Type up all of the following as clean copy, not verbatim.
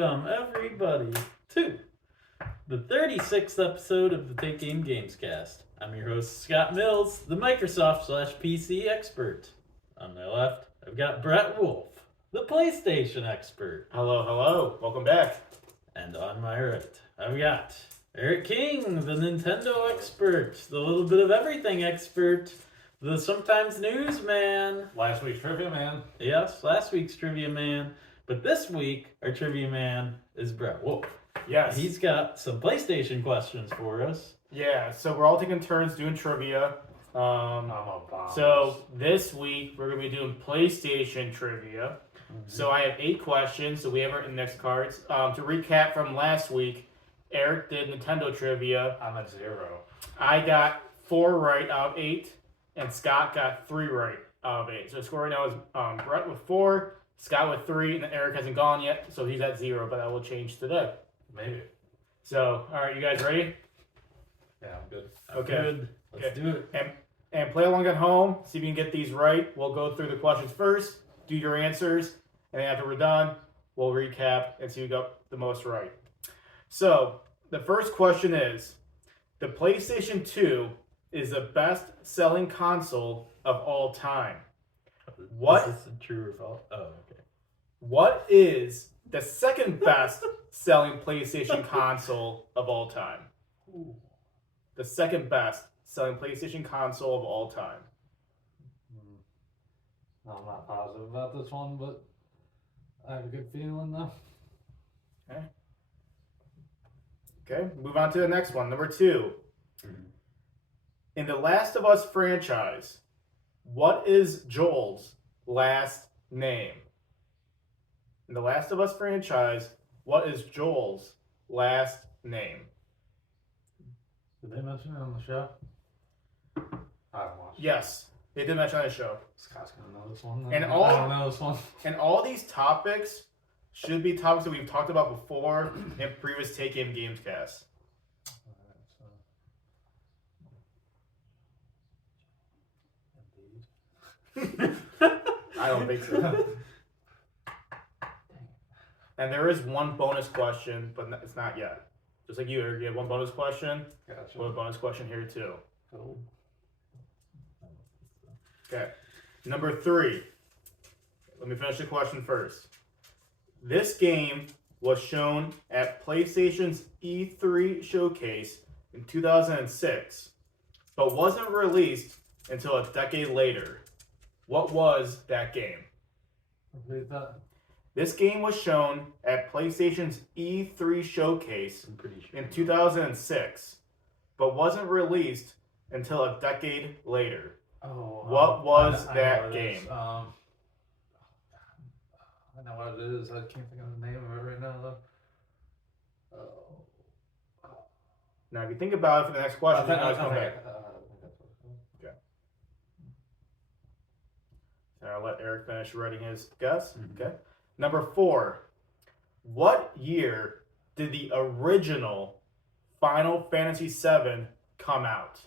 Welcome, everybody, to the 36th episode of the Aim Gamescast. I'm your host, Scott Mills, the Microsoft/PC expert. On my left, I've got Brett Wolf, the PlayStation expert. Hello, hello. Welcome back. And on my right, I've got Eric King, the Nintendo expert, the little bit of everything expert, the sometimes news man. Last week's trivia man. Yes, last week's trivia man. But this week, our trivia man is Brett Wolf. Yes. He's got some PlayStation questions for us. Yeah, so we're all taking turns doing trivia. I'm a bomb. So this week, we're going to be doing PlayStation trivia. So I have 8 questions, so we have our index cards. To recap from last week, Eric did Nintendo trivia. I'm at 0. I got 4 right out of 8, and Scott got 3 right out of 8. So the score right now is Brett with 4, Scott with 3, and Eric hasn't gone yet, so he's at 0, but that will change today. Maybe. So, all right, you guys ready? Yeah, I'm good. Okay. Good. Let's do it. And play along at home, see if you can get these right. We'll go through the questions first, do your answers, and then after we're done, we'll recap and see who got the most right. So, the first question is, the PlayStation 2 is the best-selling console of all time. What? Is this true or false? Oh, okay. What is the second best-selling PlayStation console of all time? Ooh. The second best-selling PlayStation console of all time. I'm not positive about this one, but I have a good feeling though. Okay, move on to the next one. Number 2. In the Last of Us franchise, what is Joel's last name? In the Last of Us franchise, what is Joel's last name? Did they mention it on the show? I haven't watched it. Yes, they did mention on the show. Scott's gonna know this one. And I all- don't know this one. And all these topics should be topics that we've talked about before in previous Take Aim Gamescast. I don't think so. And there is one bonus question, but it's not yet. Just like you, Eric, you have one bonus question. Gotcha. We'll have a bonus question here too. Cool. Okay. Number 3. Let me finish the question first. This game was shown at PlayStation's E3 showcase in 2006, but wasn't released until a decade later. What was that game? Repeat that. This game was shown at PlayStation's E3 showcase I'm pretty sure. in 2006, but wasn't released until a decade later. Oh. What was I know that what it game? is. I know what it is. I can't think of the name of it right now though. Now, if you think about it for the next question, you can always come back. Okay. And I'll let Eric finish writing his guess. Mhm. Okay. Number 4. What year did the original Final Fantasy VII come out?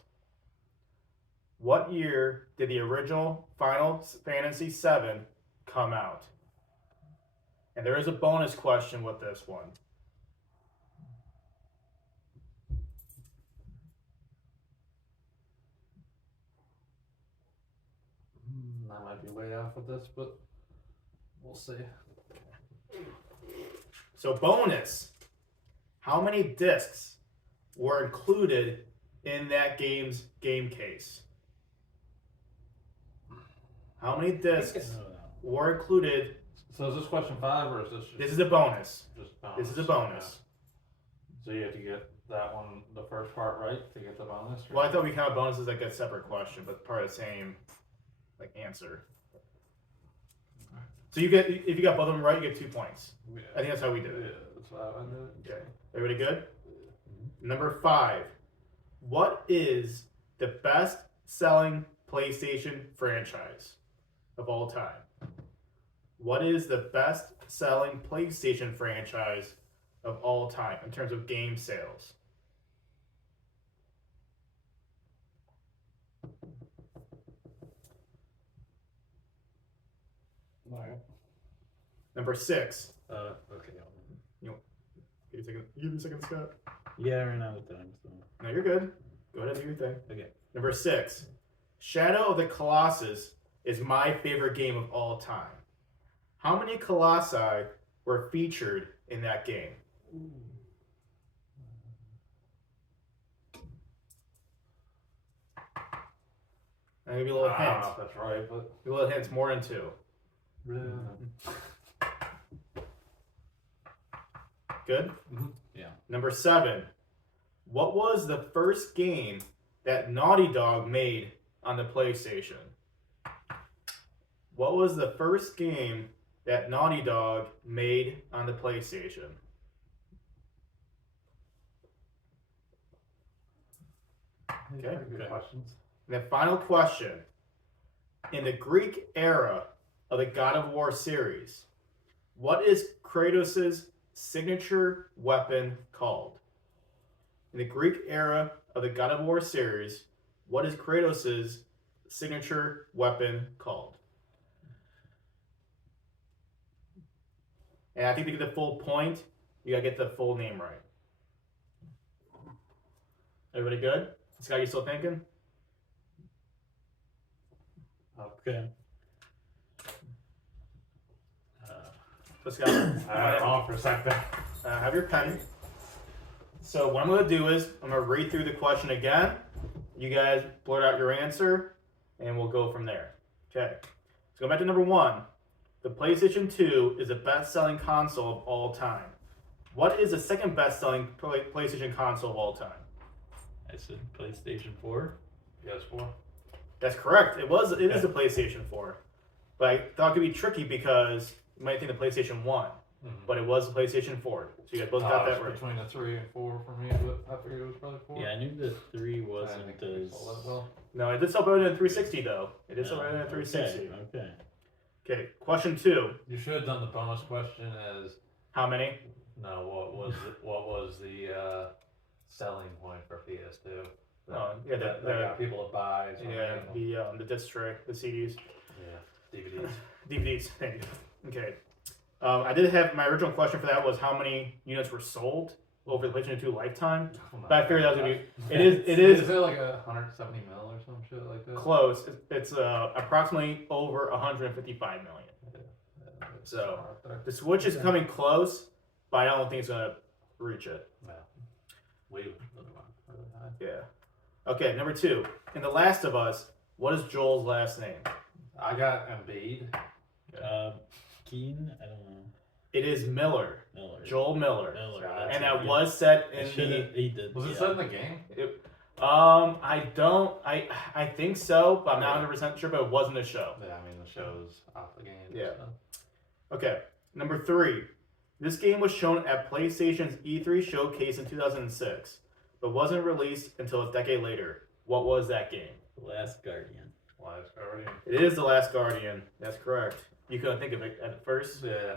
What year did the original Final Fantasy VII come out? And there is a bonus question with this one. I might be way off with this, but we'll see. So bonus, how many discs were included in that game's game case? How many discs were included? So is this question 5 or is this just, This is a bonus. just bonus? This is a bonus. Yeah. So you have to get that one, the first part right to get the bonus? or- Well, I thought we counted bonus as like a separate question, but part of the same like answer. So you get, if you got both of them right, you get 2 points. Yeah. I think that's how we did it. Yeah, that's how I did it. Okay. Everybody good? Number 5. What is the best selling PlayStation franchise of all time? What is the best selling PlayStation franchise of all time in terms of game sales? Alright. Number 6. Okay. You second. Give me a second, Scott. Yeah, I ran out of time. So. No, you're good. Go ahead and do your thing. Okay. Number 6. Shadow of the Colossus is my favorite game of all time. How many Colossi were featured in that game? I'll give you a little I hint. don't know if that's right, but A little hint. More than 2. Good? Mhm. Yeah. Number 7. What was the first game that Naughty Dog made on the PlayStation? What was the first game that Naughty Dog made on the PlayStation? Okay. Good questions. And the final question. In the Greek era of the God of War series, what is Kratos' signature weapon called? In the Greek era of the God of War series, what is Kratos' signature weapon called? And I think to get the full point, you gotta get the full name right. Everybody good? Scott, you still thinking? Okay. Let's go. I don't know for a second. Have your pen. So what I'm going to do is I'm going to read through the question again. You guys blurt out your answer, and we'll go from there. Okay. Let's go back to number 1. The PlayStation 2 is the best-selling console of all time. What is the second best-selling PlayStation console of all time? I said PlayStation 4. PS4. That's correct. It is the PlayStation 4. But I thought it could be tricky because you might think the PlayStation 1. But it was the PlayStation 4. So you guys both got that right. Between the 3 and 4 for me, but I figured it was probably 4. Yeah, I knew the 3 wasn't as... well. No, it did sell better than 360 though. It did sell better than 360. Okay. Okay, question 2. You should have done the bonus question as How many? no. What was the selling point for PS2? Oh, yeah, that got people to buy. Yeah, the disc tray, the CDs. Yeah, DVDs. DVDs. Thank you. Okay. I did have my original question for that was how many units were sold over the PlayStation 2 lifetime. But I figured that was gonna be. It is. Is it like 170 mil or some shit like that? Close. It's approximately over 155 million. Yeah, So right the Switch is coming close, but I don't think it's gonna reach it. there. We would really high. Yeah. Okay, number 2. In The Last of Us, what is Joel's last name? I got Embiid. Keen? I don't know. It is Miller. Miller. Joel Miller. Miller. And that was set in He did. Was it set in the game? I think so, but I'm not 100% sure, but it wasn't a show. Yeah, I mean the show's off the game. Yeah. So. Okay, number 3. This game was shown at PlayStation's E3 showcase in 2006, but wasn't released until a decade later. What was that game? The Last Guardian. Last Guardian. It is The Last Guardian. That's correct. You couldn't think of it at first? Yeah.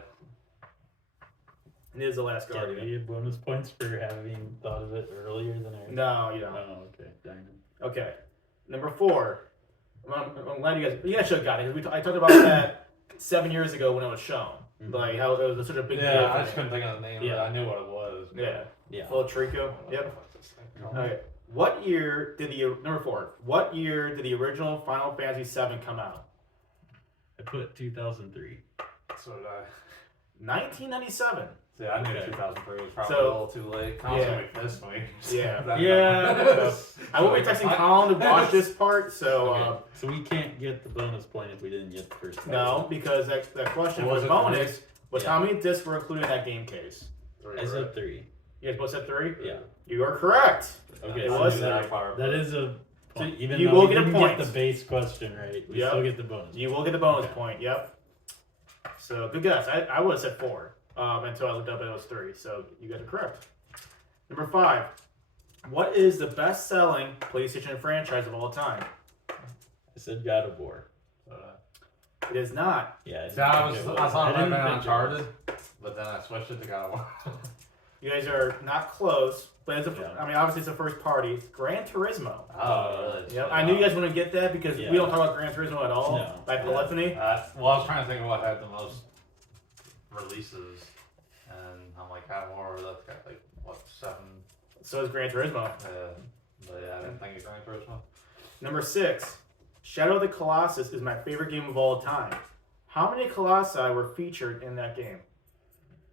It is The Last Yeah, do Guardian. you get bonus points for having thought of it earlier than I... No, you don't. Oh, okay. Darn it. Okay. Number 4. I'm glad you guys should have got it. Because I talked about that 7 years ago when it was shown. Mhm. Like how it was such a big deal. Yeah, for I just me. couldn't think of the name. Yeah. Yeah, I knew what it was. But Yeah. Yeah. Little Trico. Yep. Okay. What year did number 4? What year did the original Final Fantasy VII come out? I put 2003. So did I. 1997. Yeah, I knew Okay. 2003 was probably So- a little too late. Colin's Yeah. gonna be pissed when he Yeah. that Yeah. number. I will be texting Colin to watch this part. So Okay. So we can't get the bonus point if we didn't get the first question. no, because that question Was was it bonus. Was Yeah. how many discs were included in that game case? Three, I right? said 3. You guys both said 3. Yeah. You are correct. Okay, It so was that, that that is a point. So Even you though will we get a didn't point. get the base question right, we Yep. still get the bonus. You will get the bonus Okay. point. Yep. So good guess. I would have said 4 until I looked up and it was 3. So you guys are correct. Number 5. What is the best-selling PlayStation franchise of all time? I said God of War. It is not. Yeah. See, I thought I didn't might have think it Uncharted, but then I switched it to God of War. You guys are not close, but it's Yeah. I mean, obviously it's the first party. Gran Turismo. Oh, really? Yep. I knew you guys wouldn't get that because Yeah. we don't talk about Gran Turismo at all. No. By Polyphony. Well, I was trying to think of what had the most releases, and I'm like, have more. That's got like what 7. So is Gran Turismo. But yeah, I didn't think of Gran Turismo. Number 6. Shadow of the Colossus is my favorite game of all time. How many Colossi were featured in that game?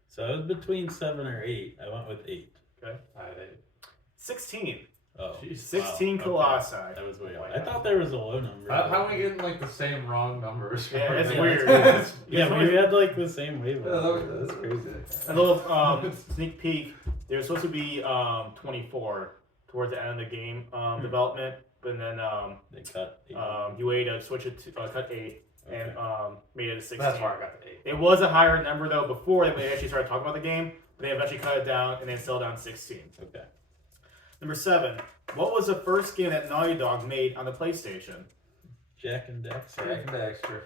So I was between 7 or 8. I went with 8. Okay. I had 8. 16. Oh, Jeez. 16 wow, Colossi. okay. That was way Oh off. my I God. thought there was a low number. How are we getting like the same wrong numbers? Yeah, it's Yeah, weird. that's Yeah, we had like the same Yeah, wavelength. that's crazy. A little sneak peek. They were supposed to be 24 towards the end of the game development, but then They cut 8. UA switch it to cut 8 and made it a 16. That's why I got the 8. It was a higher number though before they actually started talking about the game, but they eventually cut it down and they still down 16. Okay. Number 7. What was the first game that Naughty Dog made on the PlayStation? Jack and Dexter. Jack and Dexter.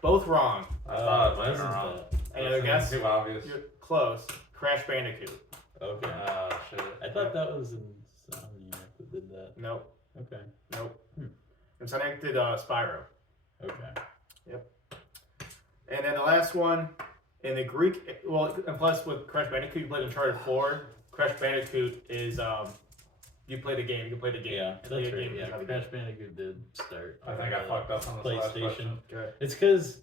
Both wrong. I thought it might wasn't be wrong. that. Any other guess? Too obvious. You're close. Crash Bandicoot. Okay. Oh shit. I thought that was Insomniac that did that. Nope. Okay. Nope. Insomniac did Spyro. Okay. And then the last one, in the Greek, well, and plus with Crash Bandicoot, you played Uncharted 4. Crash Bandicoot is, you play the game. You can play the game. Yeah, You that's play the right. game, you Yeah, have the Crash game. Bandicoot did start. I think I fucked up on this last PlayStation. question. Okay. It's because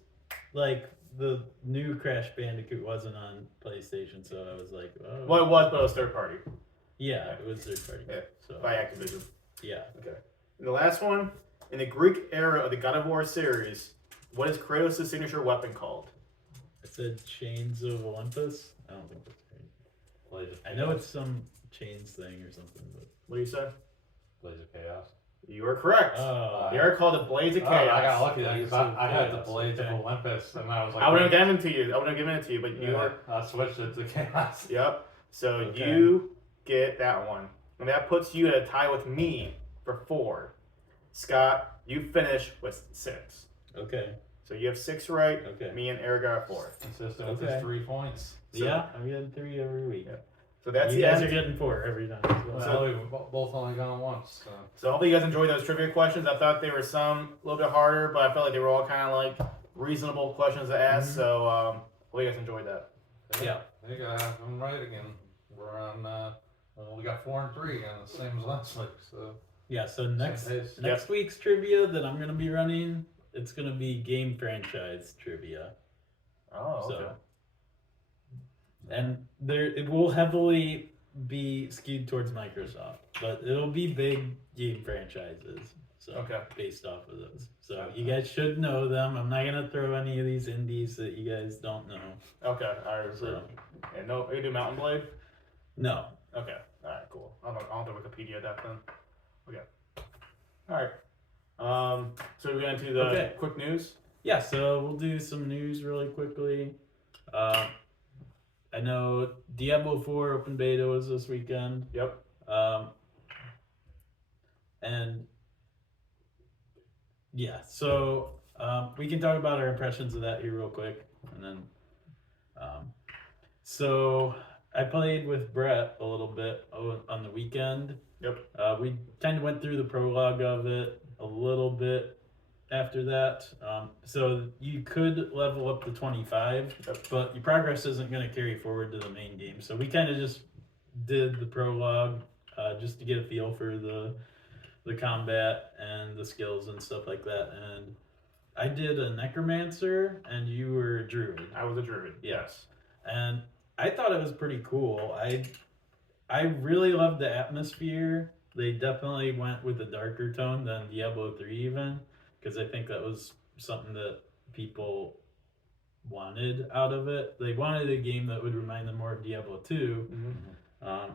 like the new Crash Bandicoot wasn't on PlayStation, so I was like, oh. Well, it was, but it was third party Yeah, it was third party. Yeah. So by Activision. yeah. Okay. And the last one, in the Greek era of the God of War series, what is Kratos' signature weapon called? I said Chains of Olympus. I don't think that's right. Blaze of I know it's some chains thing or something, but What do you say? Blaze of Chaos. You are correct. They are called the Blades of Oh, Chaos. I got lucky then Blades because of I had the Chaos, Blades okay. of Olympus, and I was like, I would have given it to you. But you yeah, are. I switched it to Chaos. Yep. So Okay. you get that one. And that puts you at a tie with me for 4. Scott, you finish with 6. okay. So you have 6 right. Okay. Me and Eric got 4. Consistent with Okay. his 3 points. So- Yeah, I'm getting 3 every week. Yeah. So that's you the guys end. are getting 4 every time. As well. Well, we've both only gone once. So. So hopefully you guys enjoyed those trivia questions. I thought they were some a little bit harder, but I felt like they were all kind of like reasonable questions to ask. Mhm. So hopefully you guys enjoyed that. Yeah. I think I'm right again. We're on. Well, we got 4 and 3 again, the same as last week. So Yeah, so next same pace. next week's trivia that I'm gonna be running, it's gonna be game franchise trivia. Oh, okay. So and there it will heavily be skewed towards Microsoft, but it'll be big game franchises. So Okay. based off of those. So you guys should know them. I'm not gonna throw any of these indies that you guys don't know. Okay. All right. So And no, you do Mountain Blade. no. Okay. All right. Cool. I'll do Wikipedia that then. Okay. All right. So we're going to the Okay. quick news. Yeah, so we'll do some news really quickly. I know Diablo 4 open beta was this weekend. Yep. And yeah, so we can talk about our impressions of that here real quick, and then so I played with Brett a little bit on the weekend. Yep. We kind of went through the prologue of it a little bit after that. So you could level up to 25, Yep. but your progress isn't going to carry forward to the main game. So we kind of just did the prologue just to get a feel for the combat and the skills and stuff like that. And I did a necromancer, and you were a druid. I was a druid. Yes. And I thought it was pretty cool. I really loved the atmosphere. They definitely went with a darker tone than Diablo 3 even, because I think that was something that people wanted out of it. They wanted a game that would remind them more of Diablo 2, Mm-hmm.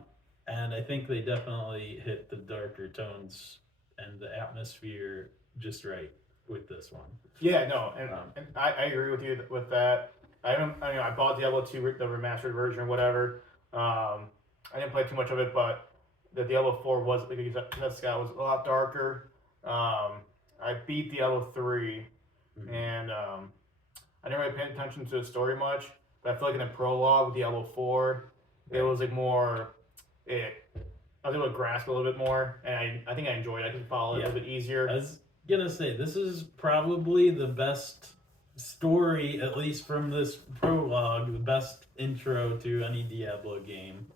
and I think they definitely hit the darker tones and the atmosphere just right with this one. Yeah, no, and I agree with you with that. I bought Diablo 2, the remastered version or whatever. I didn't play too much of it, but the Diablo 4 was, like you said, Scott, was a lot darker. I beat Diablo 3, and I didn't really pay attention to the story much, but I feel like in the prologue with Diablo 4, it was like more, I was able to grasp a little bit more, and I think I enjoyed it. I could follow it a little bit easier. I was gonna say, this is probably the best story, at least from this prologue, the best intro to any Diablo game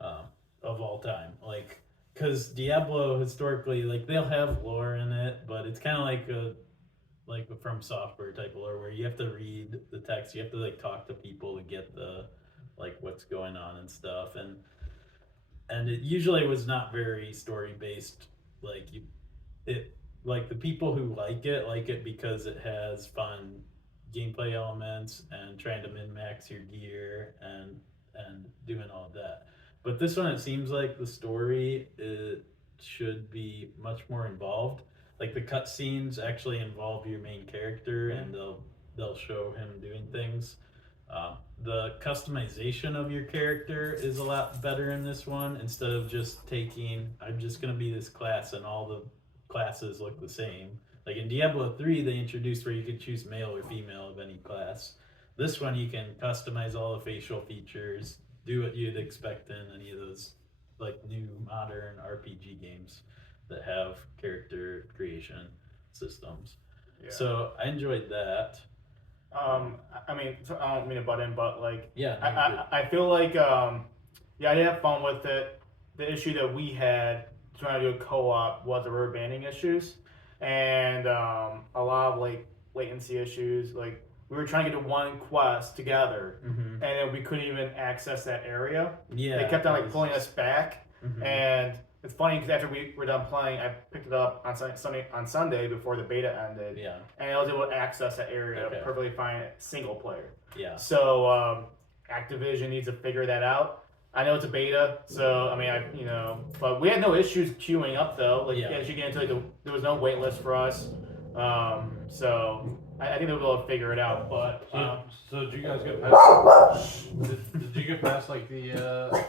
of all time. Like, because Diablo historically, like, they'll have lore in it, but it's kind of like a From Software type of lore where you have to read the text, you have to like talk to people to get the like what's going on and stuff, and it usually was not very story based. Like it like the people who like it because it has fun gameplay elements and trying to min max your gear and doing all of that. But this one, it seems like the story should be much more involved. Like the cutscenes actually involve your main character, and they'll show him doing things. The customization of your character is a lot better in this one. Instead of just taking, I'm just gonna be this class, and all the classes look the same. Like in Diablo 3, they introduced where you could choose male or female of any class. This one, you can customize all the facial features, do what you'd expect in any of those like new modern RPG games that have character creation systems. Yeah. So I enjoyed that. I mean, so I don't mean to butt in, but like, Yeah, I feel like, yeah, I did have fun with it. The issue that we had trying to do a co-op was the rubber banding issues, and a lot of like latency issues. Like we were trying to get to one quest together, and then we couldn't even access that area. Yeah, they kept on like pulling us back, and it's funny because after we were done playing, I picked it up on Sunday before the beta ended. Yeah. And I was able to access that area Okay. perfectly fine single player. Yeah. So Activision needs to figure that out. I know it's a beta, so I mean, but we had no issues queuing up though. Like as you get into it, there was no wait list for us. So I think they'll be able to figure it out. But so did you guys get past? Did you get past like the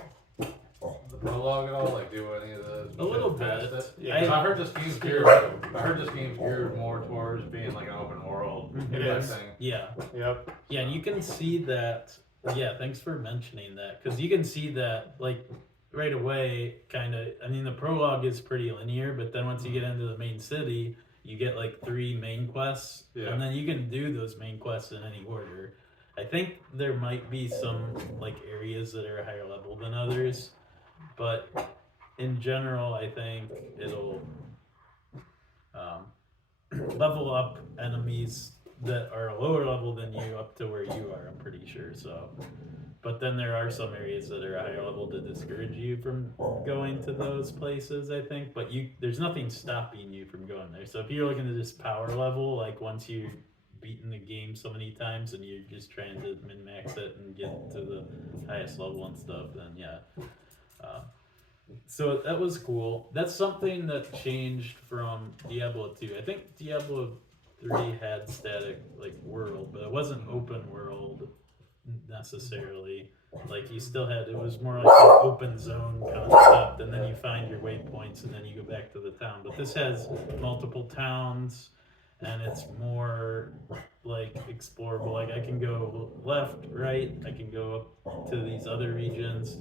prologue at all? Like do any of the? A little bit. Yeah, I heard this game's geared more towards being like an open world It type is. thing. Yeah. Yep. Yeah, and you can see that. Yeah, thanks for mentioning that, because you can see that like right away. Kind of. I mean, the prologue is pretty linear, but then once you get into the main city, you get like 3 main quests, and then you can do those main quests in any order. I think there might be some like areas that are higher level than others, but in general, I think it'll level up enemies that are lower level than you up to where you are, I'm pretty sure. So, but then there are some areas that are higher level to discourage you from going to those places, I think. But there's nothing stopping you from going there. So if you're looking to just power level, like once you've beaten the game so many times and you're just trying to min-max it and get to the highest level and stuff, then yeah. So that was cool. That's something that changed from Diablo 2. I think Diablo 3 had static like world, but it wasn't open world necessarily. Like you still had, it was more like an open zone concept, and then you find your waypoints and then you go back to the town. But this has multiple towns, and it's more like explorable. Like I can go left, right, I can go up to these other regions.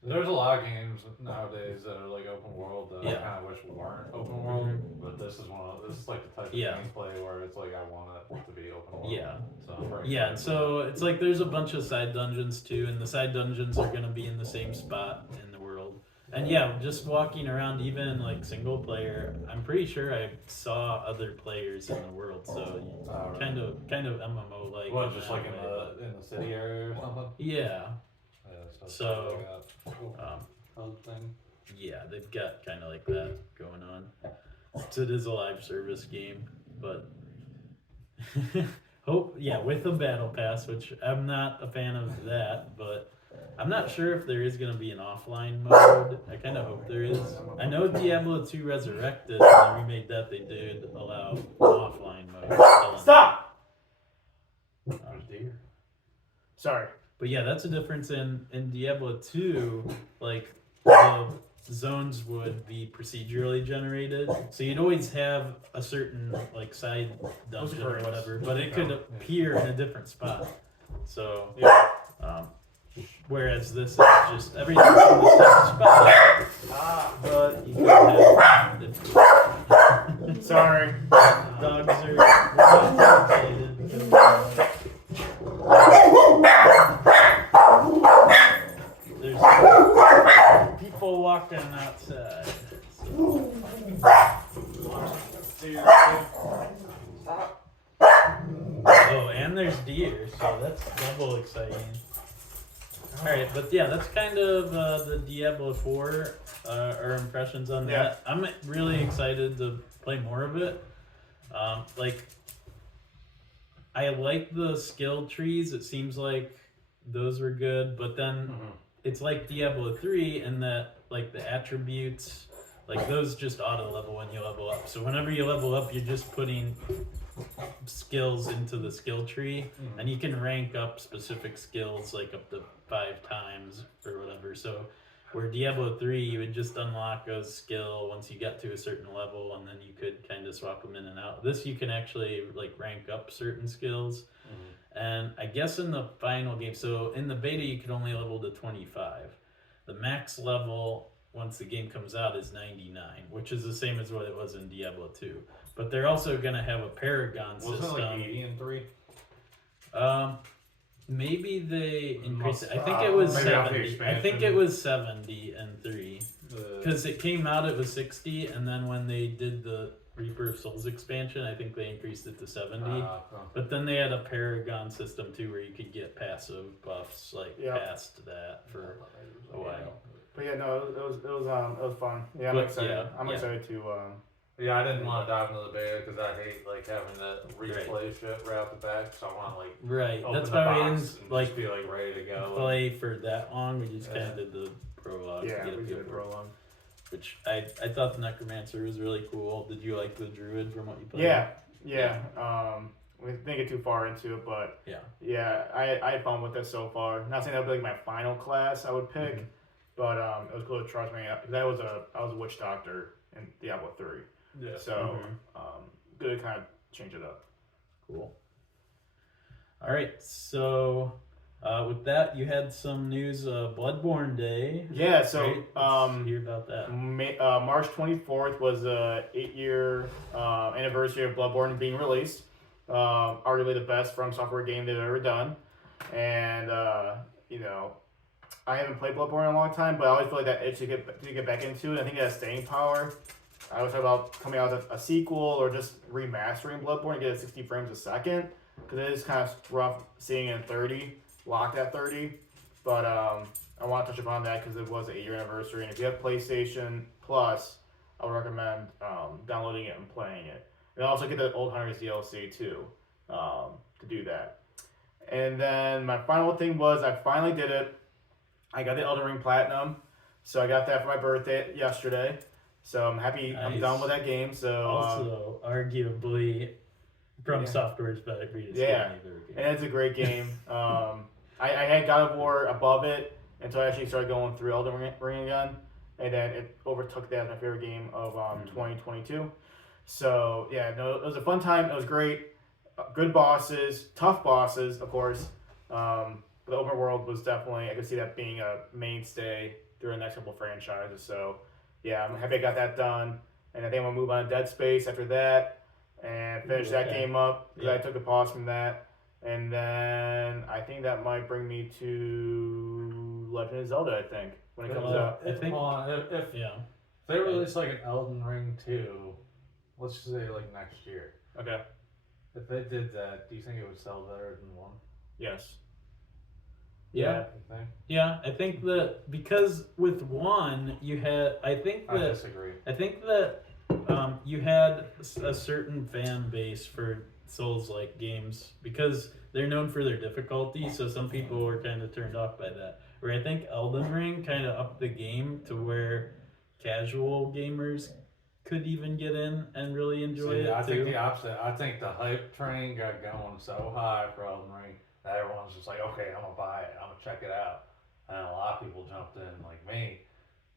There's a lot of games nowadays that are like open world that I kind of wish weren't open world, but this is like the type of gameplay where it's like I want it to be open world. Yeah. So yeah, so it's like there's a bunch of side dungeons too, and the side dungeons are gonna be in the same spot in the world. And yeah, just walking around, even like single player, I'm pretty sure I saw other players in the world. So kind of MMO like. What, just like in the city area or something? Yeah. So, thing. Yeah, they've got kind of like that going on. So it is a live service game, but with a battle pass, which I'm not a fan of that, but I'm not sure if there is going to be an offline mode. I kind of hope there is. I know Diablo 2 Resurrected, when they remade that, they did allow an offline mode. Stop! Deer. Sorry. But yeah, that's a difference in Diablo 2, like the zones would be procedurally generated. So you'd always have a certain like side dungeon or whatever, but it could appear in a different spot. So whereas this is just everything's in the same spot. But you could have Sorry. dogs are excited because there's people walking outside. So. Oh, and there's deer, so that's double exciting. Alright, but yeah, that's kind of the Diablo 4, our impressions on that. I'm really excited to play more of it. I like the skill trees. It seems like those were good, but then it's like Diablo 3 in that, like, the attributes, like, those just auto-level when you level up. So whenever you level up, you're just putting skills into the skill tree, and you can rank up specific skills, like, up to 5 times or whatever. So where Diablo 3, you would just unlock a skill once you got to a certain level, and then you could kind of swap them in and out. This, you can actually, like, rank up certain skills. And I guess in the final game, so in the beta, you could only level to 25. The max level, once the game comes out, is 99, which is the same as what it was in Diablo 2. But they're also going to have a Paragon system. Wasn't it like 80 in 3? Maybe they increased it. I think it was 70. I think it was 70 and 3. Because it came out, it was 60, and then when they did the Reaper of Souls expansion, I think they increased it to 70. But then they had a Paragon system too, where you could get passive buffs past that for a while. But yeah, no, it was fun. Yeah, I'm excited. I'm excited to. Yeah, I didn't want to dive into the beta because I hate having to replay shit right off the bat. So I want to open That's the why box we and didn't just be ready to go. Play for that long. We just kind of did the prologue. Yeah, we did the prologue. Which I thought the Necromancer was really cool. Did you like the Druid from what you played? Yeah. We didn't get too far into it, but I had fun with it so far. Not saying that would be like my final class I would pick, but it was cool to trust me. Because I was a witch doctor in Diablo 3. Yeah. So good to kind of change it up. Cool. All right, so with that, you had some news. Bloodborne Day. Yeah. So let's hear about that. March 24th was the 8-year anniversary of Bloodborne being released. Arguably the best From Software game they've ever done, and I haven't played Bloodborne in a long time, but I always feel like that itch to get back into it. I think it has staying power. I always talk about coming out with a sequel or just remastering Bloodborne and get it 60 frames a second, because it is kind of rough seeing it in 30, locked at 30. But I want to touch upon that because it was the 8-year anniversary, and if you have PlayStation Plus, I would recommend downloading it and playing it. And also get the Old Hunters DLC too, to do that. And then my final thing was I finally did it. I got the Elden Ring Platinum, so I got that for my birthday yesterday. So I'm happy. Nice. I'm done with that game. So also, arguably, From Software's greatest game you've ever and it's a great game. I had God of War above it until I actually started going through Elden Ring again, and then it overtook that as my favorite game of 2022. So yeah, no, it was a fun time. It was great. Good bosses, tough bosses, of course. The open world was definitely, I could see that being a mainstay through the next couple of franchises. So yeah, I'm happy I got that done. And I think I'm going to move on to Dead Space after that and finish that game up, because I took a pause from that. And then I think that might bring me to Legend of Zelda, I think, when it comes out. If they release like an Elden Ring 2, let's just say like next year. Okay. If they did that, do you think it would sell better than 1? Yes. Yeah. I think that because with 1 you had, I disagree. I think that you had a certain fan base for Souls-like games because they're known for their difficulty, so some people were kind of turned off by that. Where I think Elden Ring kind of upped the game to where casual gamers could even get in and really enjoy it. I think the opposite. I think the hype train got going so high for Elden Ring that everyone's just like, okay, I'm gonna buy it, I'm gonna check it out. And a lot of people jumped in like me,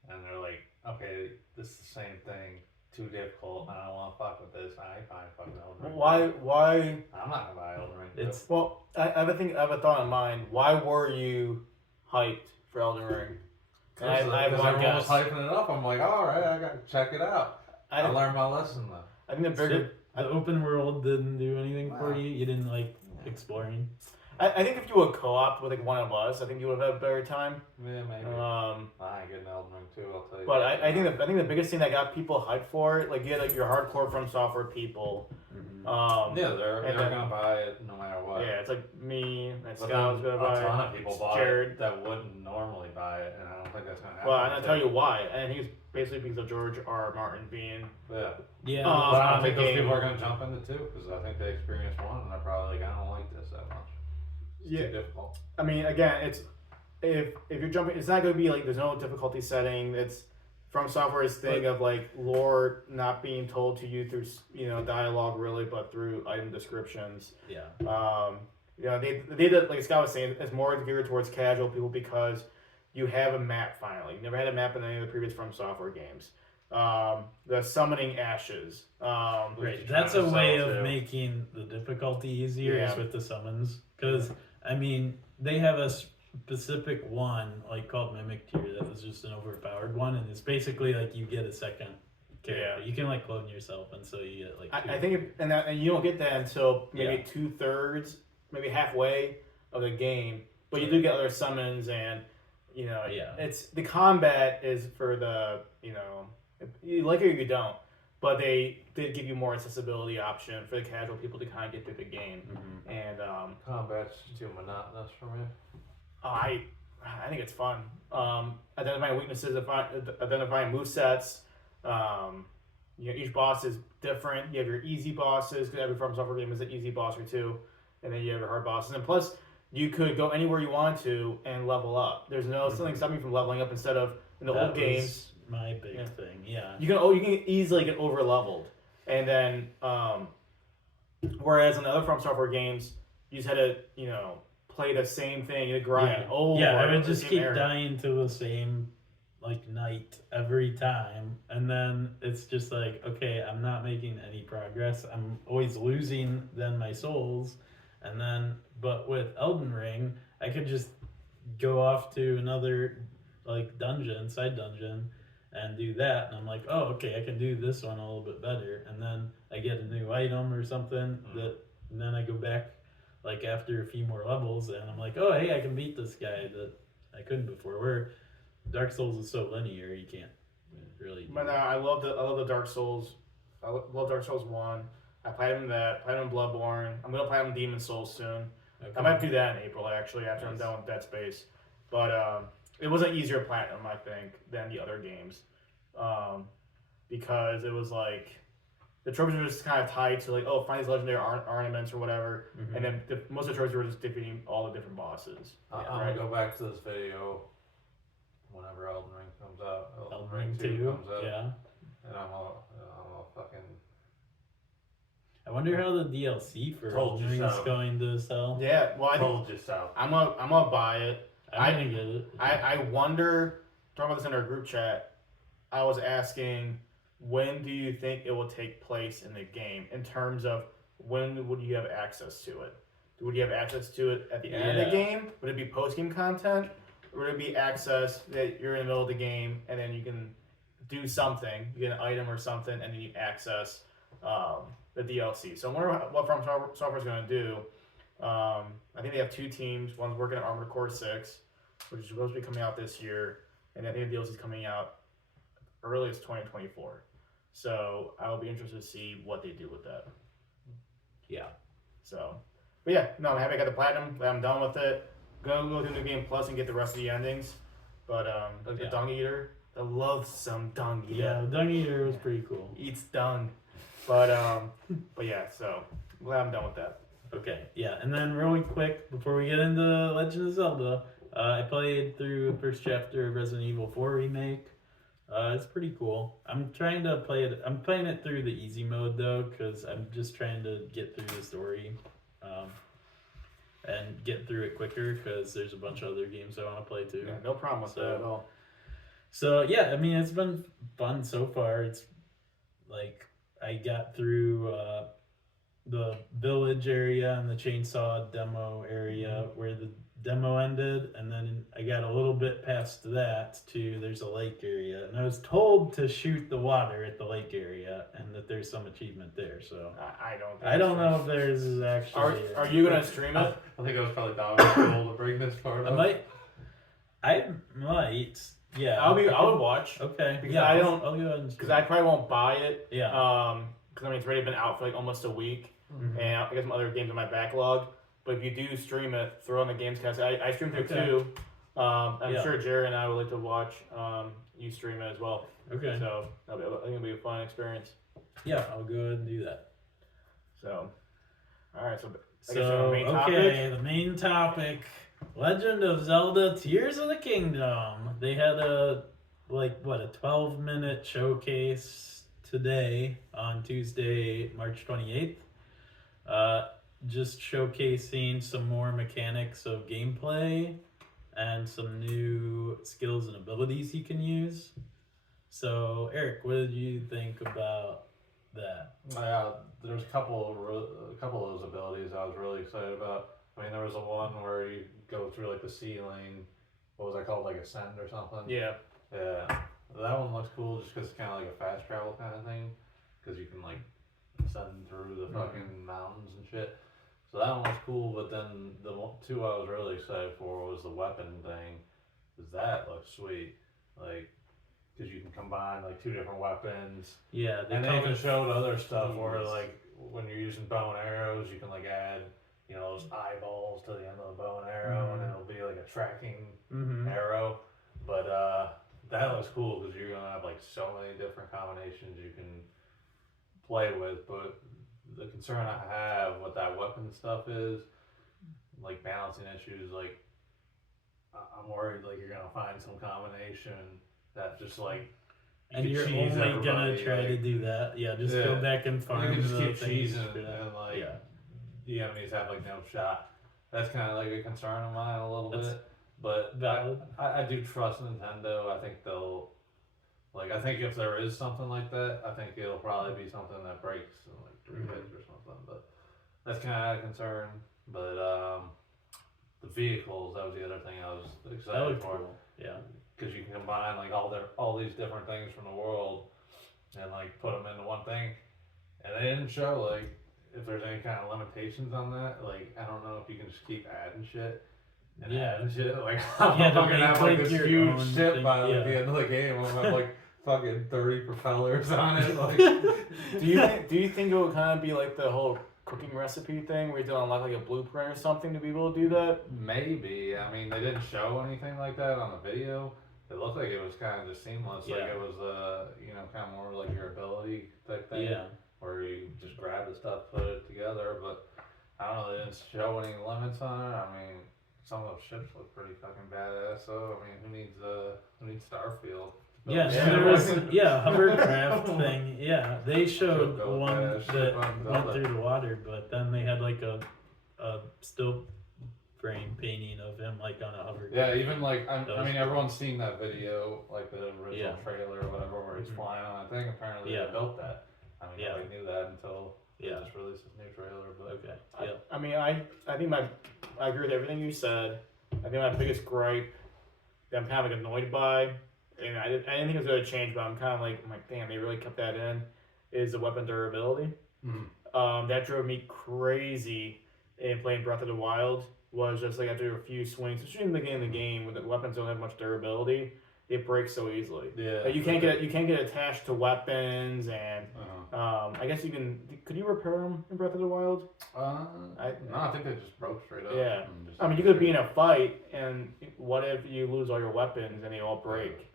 and they're like, okay, this is the same thing, too difficult, I don't want to fuck with this. I ain't fucking Elden Ring. Why? I'm not gonna buy Elden Ring. I have a thought in mind. Why were you hyped for Elden Ring? Because everyone was hyping it up. I'm like, all right, I gotta check it out. I learned my lesson though. I think The open world didn't do anything for you. You didn't like exploring. I think if you would co-op with like one of us, I think you would have a better time. Yeah, maybe. I ain't getting Elden Ring too. I'll tell you. But I think the biggest thing that got people hyped for it, like you had like your hardcore From Software people. Yeah, they're gonna buy it no matter what. Yeah, it's like me and But Scott was then gonna buy a it. ton of people bought Jared. it that wouldn't normally buy it, and I don't think that's gonna happen. Well, and I'll tell you why. And I think it's basically because of George R. R. Martin being. Yeah. But I don't think those game. people are gonna jump into two because I think they experienced one and they're probably like, I don't like this that much. It's too difficult. I mean, again, it's if you're jumping, it's not going to be like there's no difficulty setting. It's From Software's thing of like lore not being told to you through dialogue really, but through item descriptions. Yeah. They did, like Scott was saying, it's more geared towards casual people because you have a map finally. You never had a map in any of the previous From Software games. The summoning ashes. Right. That's a way of making the difficulty easier is with the summons. Because, I mean, they have a specific one, like, called Mimic Tier that was just an overpowered one. And it's basically like you get a second character. Yeah. You can, like, clone yourself. And so you get, like, I think, and you don't get that until maybe 2/3, maybe halfway of the game. But you do get other summons and, it's the combat is for the, you like it or you don't, but they did give you more accessibility option for the casual people to kind of get through the game. And Combat's too monotonous for me. I think it's fun. Identifying weaknesses, identifying movesets. Each boss is different. You have your easy bosses because every From Software game is an easy boss or two, and then you have your hard bosses. And plus, you could go anywhere you want to and level up. There's something stopping you from leveling up instead of in the old games. My big thing, yeah. You can easily get over leveled, and then whereas in the other From Software games, you just had to play the same thing, you grind over. Yeah, I would just keep dying to the same knight every time, and then it's just like, okay, I'm not making any progress. I'm always losing then my souls, and then but with Elden Ring, I could just go off to another side dungeon. And do that, and I'm like, oh, okay, I can do this one a little bit better, and then I get a new item or something and then I go back after a few more levels, and I'm like, oh, hey, I can beat this guy that I couldn't before. Where Dark Souls is so linear, you can't really. But I love the Dark Souls. I love Dark Souls 1. I played Bloodborne. I'm gonna play Demon Souls soon. Okay. I might do that in April actually after I'm done with Dead Space, but. It was an easier platinum, I think, than the other games, because it was like the trophies were just kind of tied to find these legendary ornaments or whatever, and then most of the trophies were just defeating all the different bosses. I'm gonna go back to this video whenever Elden Ring comes out. Elden Ring 2 comes out, and I'm a fucking. I wonder how the DLC for Elden Ring is going to sell. Yeah, well, Told you so. I'm gonna buy it. I'm gonna get it. I wonder, talking about this in our group chat, I was asking, when do you think it will take place in the game in terms of when would you have access to it? Would you have access to it at the end of the game? Would it be post-game content? Or would it be access that you're in the middle of the game and then you can do something, you get an item or something, and then you access the DLC? So I wonder what From Software is going to do. I think they have two teams. One's working on Armored Core 6, which is supposed to be coming out this year, and I think the DLC is coming out early as 2024. So I will be interested to see what they do with that. Yeah. So, but yeah, no, I'm happy I got the platinum. I'm done with it. Gonna go through New Game Plus and get the rest of the endings. But the Dung Eater, the loathsome Dung Eater. Yeah, the Dung Eater was pretty cool. Eats dung. But yeah, so glad I'm done with that. Okay, yeah, and then really quick, before we get into Legend of Zelda, I played through the first chapter of Resident Evil 4 Remake. It's pretty cool. I'm trying to play it. I'm playing it through the easy mode, though, because I'm just trying to get through the story and get through it quicker, because there's a bunch of other games I want to play, too. Yeah, no problem with that at all. So, yeah, I mean, it's been fun so far. It's like I got through the village area and the chainsaw demo area where the demo ended, and then I got a little bit past that to there's a lake area, and I was told to shoot the water at the lake area, and that there's some achievement there. So I don't know if there's actually. Are you gonna stream it? I think it was probably Dom's goal to bring this part up. I might. Yeah. I would watch. Okay. Because yeah. I'll go ahead and because I probably won't buy it. Yeah. Because I mean it's already been out for like almost a week, Mhm. and I got some other games in my backlog. But if you do stream it, throw on the Gamescast. I stream through Okay. too. I'm Yeah. sure Jared and I would like to watch you stream it as well. Okay. So I think it'll be a fun experience. Yeah, I'll go ahead and do that. So, all right. So I guess So, our main okay, topic. the main topic, Legend of Zelda Tears of the Kingdom. They had a 12-minute showcase today on Tuesday, March 28th. Just showcasing some more mechanics of gameplay and some new skills and abilities you can use. So, Eric, what did you think about that? There's a couple of those abilities I was really excited about. I mean, there was the one where you go through like the ceiling. What was that called? Like Ascend or something? Yeah. Yeah. That one looks cool just because it's kind of like a fast travel kind of thing. Because you can like ascend through the fucking mountains and shit. So that one was cool, but then the two I was really excited for was the weapon thing. Because that looks sweet. Like, because you can combine like two different weapons. Yeah, And they even showed other stuff where like when you're using bow and arrows, you can like add, you know, those eyeballs to the end of the bow and arrow, and it'll be like a tracking arrow. But that looks cool because you're gonna have like so many different combinations you can play with. But the concern I have with that weapon stuff is like balancing issues. Like I'm worried like you're gonna find some combination that just like and you're only gonna try to do that. Yeah, just go back and farm. You can just keep things cheesing and like the enemies have like no shot. That's kind of like a concern of mine a little bit. But valid. I do trust Nintendo. I think they'll I think if there is something like that, I think it'll probably be something that breaks in like 3 hits or something. But that's kind of a concern. But the vehicles, that was the other thing I was excited for. Cool. Yeah. Because you can combine like all these different things from the world and like put them into one thing, and they didn't show like if there's any kind of limitations on that. Like I don't know if you can just keep adding shit and adding shit. Like I'm gonna have like this huge ship by like, the end of the game. I'm gonna have like fucking 30 propellers on it. Like, do you think it would kind of be like the whole cooking recipe thing where you have to unlock like a blueprint or something to be able to do that? Maybe. I mean, they didn't show anything like that on the video. It looked like it was kind of just seamless. Like it was, kind of more like your ability type thing. Yeah. Where you just grab the stuff, put it together. But I don't know, they didn't show any limits on it. I mean, some of those ships look pretty fucking badass. So I mean, who needs Starfield? Yeah, there was hovercraft thing. Yeah, they showed one that went through the water, but then they had like a still frame painting of him like on a hovercraft. Yeah, even like I mean, everyone's seen that video, like the original trailer or whatever, where he's flying on that thing. Apparently, they built that. I mean, nobody knew that until they just released this new trailer. But I mean, I think I agree with everything you said. I think my biggest gripe that I'm kind of like annoyed by, and I didn't think it was going to change, but I'm kind of like, damn, they really kept that in, is the weapon durability. That drove me crazy in playing Breath of the Wild. Was just like after a few swings, especially in the beginning of the game, when the weapons don't have much durability, it breaks so easily. Yeah, like you can't get attached to weapons, and I guess you can. Could you repair them in Breath of the Wild? No, I think they just broke straight up. Yeah, I mean you could be in a fight, and what if you lose all your weapons and they all break?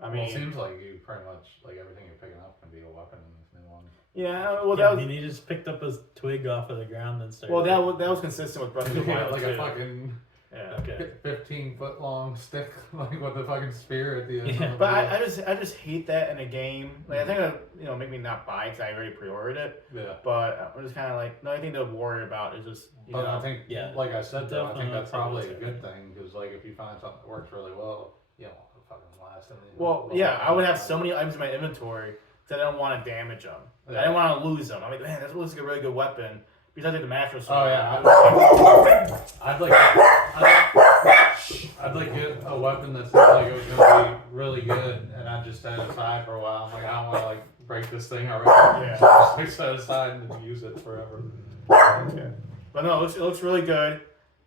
I mean, it seems like you pretty much like everything you're picking up can be a weapon in this new one. Yeah, well, that was. I mean, he just picked up a twig off of the ground and started. Well, that was consistent with Breath of the Wild like too. a fucking 15-foot long stick, like with the fucking spear at the end. Yeah, but I just hate that in a game. Like I think that make me not buy it because I already pre-ordered it. Yeah. But I'm just kind of like the only thing to worry about is just. But I think, like I said, though, I think that's probably a good thing because like if you find something that works really well, you don't want to fucking last. Well, yeah, I would have so many items in my inventory that I don't want to damage them. Yeah. I didn't want to lose them. I mean, man, this looks like a really good weapon. Besides like the Master Sword. Oh yeah, I'd like. I'd like get a weapon that seems like it was gonna be really good, and I just set it aside for a while. I'm like, I don't want to like break this thing already. Yeah. Just like set it aside and then use it forever. Okay. But no, it looks really good.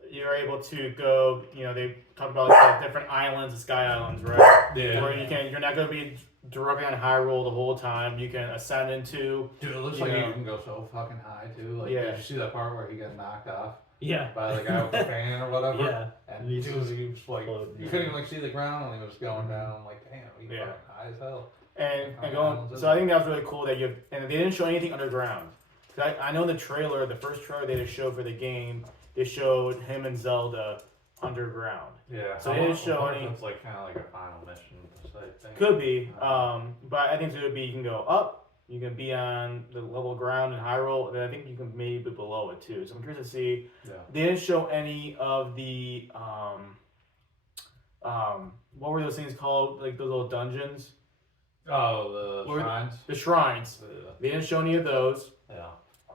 You're able to go. They talk about like the different islands, the sky islands, right? Yeah. Where you're not going to be directly on Hyrule the whole time. You can ascend into. Dude, it looks like you can go so fucking high too. Like, Yeah. did you see that part where he got knocked off Yeah. by the guy with the fan or whatever? Yeah. And he was like, Floating. you couldn't even like see the ground when he was going down. I'm like, damn, he's Yeah. fucking high as hell. And going. So I think that was really cool that and they didn't show anything underground. Cause I know in the trailer, the first trailer they just showed for the game, they showed him and Zelda underground. Yeah. So they didn't show any. It's like kind of like a final mission type thing. Could be, but I think it would be you can go up, you can be on the level ground in Hyrule, and I think you can maybe be below it too. So I'm curious to see. Yeah. They didn't show any of the what were those things called? Like those little dungeons, Oh, the shrines. the shrines. Yeah. They didn't show any of those. Yeah.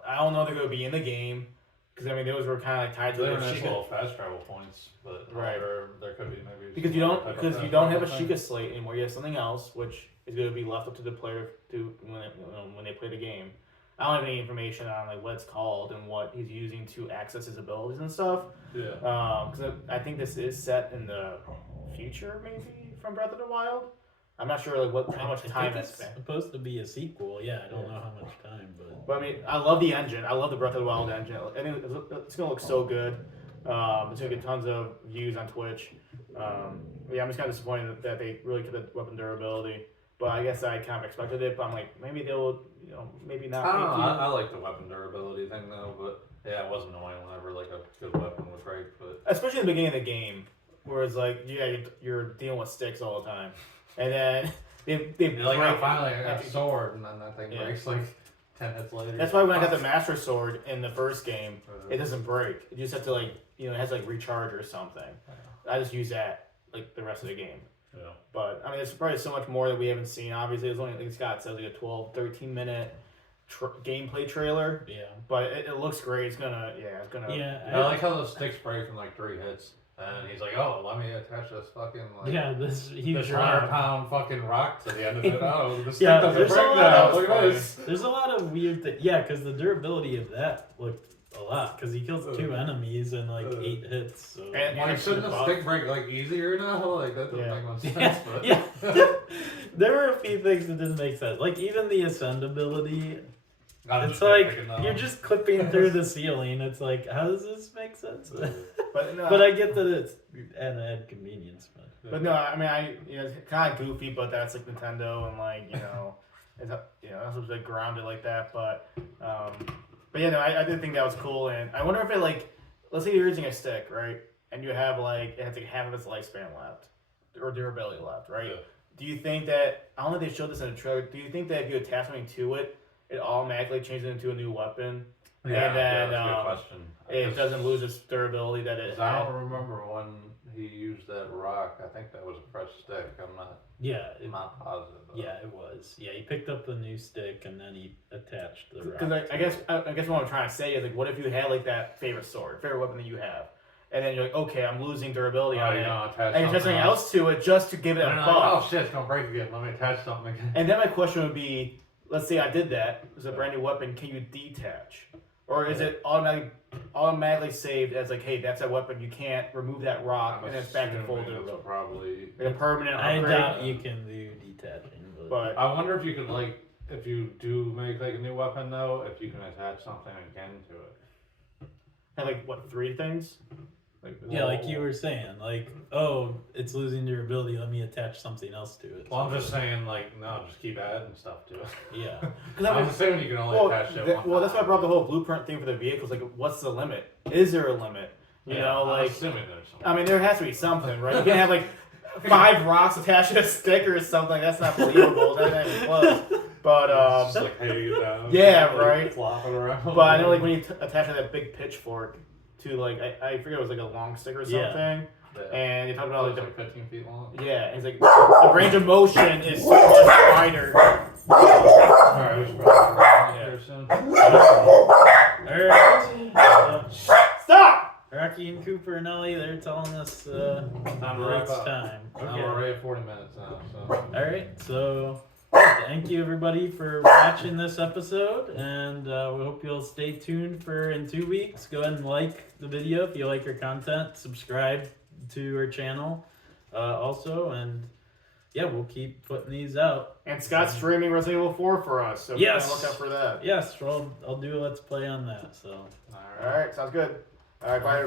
I don't know if they're going to be in the game because I mean those were kind of like tied to There the are nice Sheikah. little fast travel points, but Right. there could be maybe Because you some don't other type of because you fast don't have a travel Sheikah slate anymore. You have something else, which is going to be left up to the player to when they play the game. I don't have any information on like what it's called and what he's using to access his abilities and stuff. thing. Yeah. Because I think this is set in the future, maybe from Breath of the Wild. I'm not sure like how much time it's it's been. supposed to be a sequel. Yeah, I don't know how much time, But I mean, I love the engine. I love the Breath of the Wild engine. I think it's gonna look so good. It's gonna get tons of views on Twitch. Yeah, I'm just kind of disappointed that they really kept the weapon durability. But I guess I kind of expected it. But I'm like, maybe they'll, maybe not. I don't know. make I like the weapon durability thing though, but yeah, it was annoying whenever like a good weapon would break. But Especially in the beginning of the game, where it's like, yeah, you're dealing with sticks all the time, and then they like break. finally I got a sword, and then that thing breaks like 10 hits later. That's why when I got the Master Sword in the first game, it doesn't break. You just have to like, it has to like recharge or something. I just use that like the rest of the game. Yeah. But I mean, there's probably so much more that we haven't seen. Obviously, there's only, like Scott says, like a 12, 13 minute gameplay trailer. Yeah. But it looks great. It's gonna. Yeah. I like how the sticks break in like 3 hits, and he's like, "Oh, let me attach this fucking like this huge this rock. 100-pound fucking rock to the end of it." Oh, the stick Yeah, doesn't there's a break lot now. of- Look at this. There's a lot of weird things. Yeah, because the durability of that looked a lot. Because he kills 2 enemies in like 8 hits. So. And- Like, shouldn't the buff. stick break like easier now? Like that doesn't make much sense. Yeah, But yeah. There were a few things that didn't make sense. Like even the ascend ability. I'm It's just like picking them. you're just clipping through the ceiling. It's like, how does this make sense? But no, But I get that it's an added convenience. But no, I mean, it's kind of goofy, but that's like Nintendo, and like it's that's supposed to be grounded like that. But yeah, no, I did think that was cool, and I wonder if it like, let's say you're using a stick, right, and you have like it has like half of its lifespan left, or durability left, right? Yeah. Do you think that I don't know if they showed this in the trailer? Do you think that if you attach something to it, it automatically changes into a new weapon? Yeah, and then that's a good question. it doesn't lose its durability that it I had. don't remember when he used that rock. I think that was a fresh stick. I'm not positive. Though. Yeah, it was. Yeah, he picked up the new stick and then he attached the rock. Because I guess what I'm trying to say is like, what if you had like that favorite weapon that you have, and then you're like, okay, I'm losing durability on it, and you attach something else to it just to give it a and buff. like, oh shit, it's gonna break again. Let me attach something again. And then my question would be, let's say I did that. It's a brand new weapon. Can you detach, or is it automatically saved as like, hey, that's a weapon. You can't remove that rock, and it's back to full durability. Probably. Like a permanent I upgrade. doubt you can do detaching. But I wonder if you could like, if you do make like a new weapon though, if you can attach something again to it. and like what 3 things? yeah, like you were saying, like, oh, it's losing durability. Let me attach something else to it. Well, I'm just saying, like, no, just keep adding stuff to it. Yeah. I'm assuming you can only attach it one that's why I time. brought up the whole blueprint thing for the vehicles. Like, what's the limit? Is there a limit? You know, I'm like, assuming there's something. I mean, there has to be something, right? You can't have like 5 rocks attached to a stick or something. That's not believable. That's not even close. But It's just like hanging down. yeah, like, right. Flopping around. but I know like when you attach that big pitchfork to like I forget it was like a long stick or something, Yeah. and they talk about It's like like 15 feet long. yeah, it's like the range of motion is so much wider. Alright, we should probably get here soon. Alright. Stop! Rocky and Cooper and Ellie, they're telling us Time to that wrap it's up. time. I'm Okay. already at 40 minutes now, so. Alright, so thank you everybody for watching this episode, and we hope you'll stay tuned for in 2 weeks. Go ahead and like the video if you like our content, subscribe to our channel also, and yeah, we'll keep putting these out. And Scott's streaming Resident Evil 4 for us, so Yes. look out for that. Yes, well, I'll do a let's play on that. So All right, sounds good. All right, bye everybody.